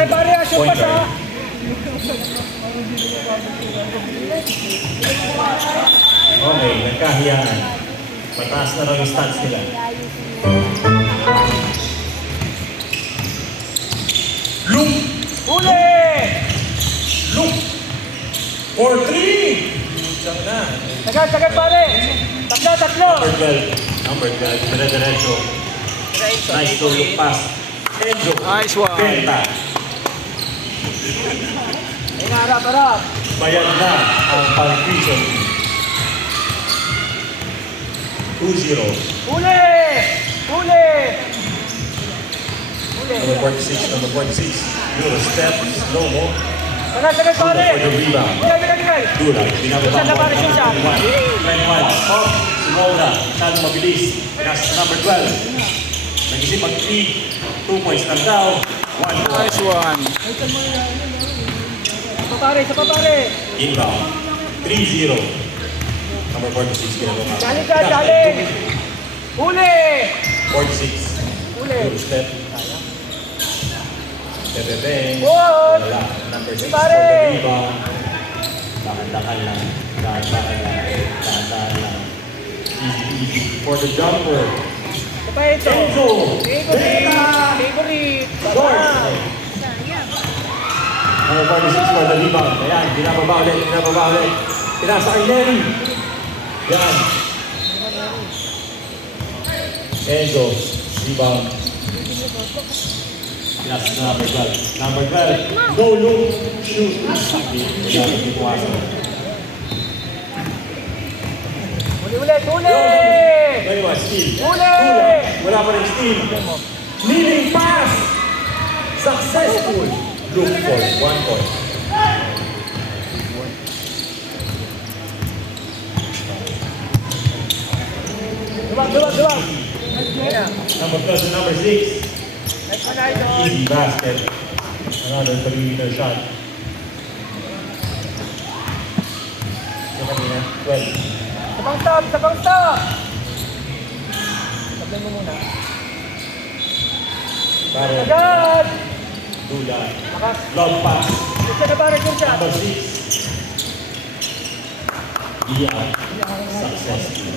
tayo pare, asyo pa siya. Okay, nagkahiyaan. Mataas na lang yung stats nila. Look! Uli! Look! For 3! Siyang na. Sagad pare. Tatlo. Number 12. Dire-diretso. Nice to look pass. Enzo. Nice one. Benta. Ay harap. Bayad na ang pang-vision. 2-0. Uli! Number 46. Euro step. Slow mo. Sagad pare. For the rebound. Bigay. Dula. Binababa Saan na pare siya? Trend 1. Off. Sumobra. Masyado mabilis. Pinas number 12. Nag-isip mag-3. 2 points lang daw. 1 point. Nice one. Isa pa pare. Inbound. 3-0. Number 46. Binababa. Galing. Uli! 46. Uli. Euro step. Bebebeng. Good. Wala. Number 6 for Pare. the rebound. Dahan-dahan lang. Dahan-dahan lang. Easy. For the jumper. Ito pa ito. Enzo. Favorite. George. Number 46 for the rebound. Ayan, binababa ulit. Pinasa kay Lenny. Yan. Enzo. Rebound. Pinasa sa number 12. Number 12. No look. Shoot. Hindi puwasan. Uli! Very much. Steal. Uli! Wala pa rin steal. Leading pass. Successful. Look for 1 point. Dua. Number 12 to number 6. Easy basket. Another 3-meter shot. Ito kanina, 12. Sa pang stop! Sabihin mo muna. Para Agad! Dula. Makas. Long pass. Isa na pare kung siya. Number 6. Yeah. Successful.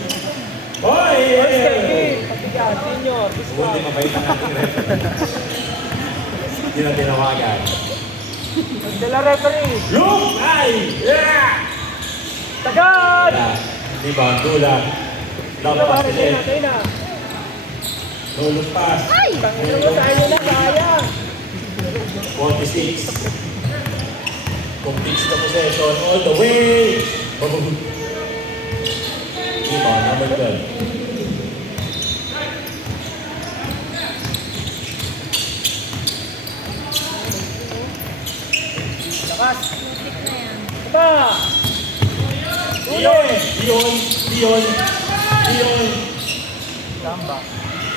Oy! Patigyan, senior. Buti mabait ang ating referee. Hindi na tinawagan. Dela referee. Look! Ay! Yeah! Sagad! Rebound, Dula. Long Ito pass pare, ulit. tayo na. No look pass. Tangin mo tayo na, sayang. 46. Completes the possession all the way. Rebound, number 12. Lakas. Iba. Dion. Tamba.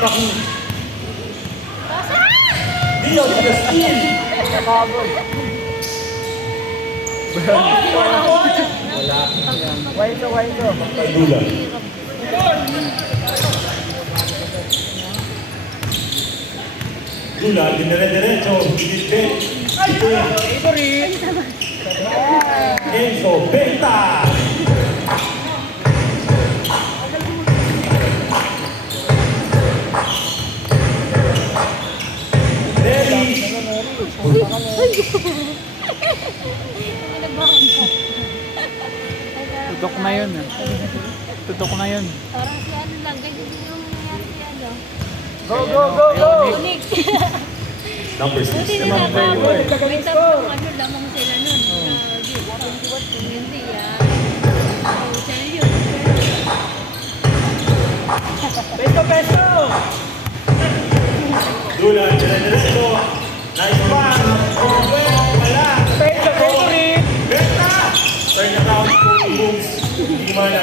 Paku. Dion, the steal. Nakabol. Wala. Waito. Kay Dula. Dula, dinire-diretso. Binibit. Favorite. Enzo, Benta. Tudok na yun. Parang si ano lang, ganyan din yung nangyayari si ano. Go! Onyx. Number 6 Buti naman. nila bago. Boy, May kagaling tapos score. ano lamang sila nun. Kung hindi sa'yo yun. Peso. Dula, dire-diretso. Nice pass. Wala. Peso, favorite. Benta. Turn around, moves. Hindi man na.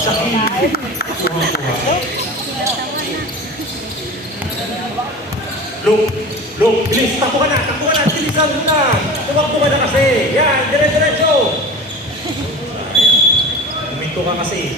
Sakit. Look, bilis, takbo ka na, bilisan mo na. Tumakbo ka na kasi. Yan, dire-diretso. Huminto ka kasi.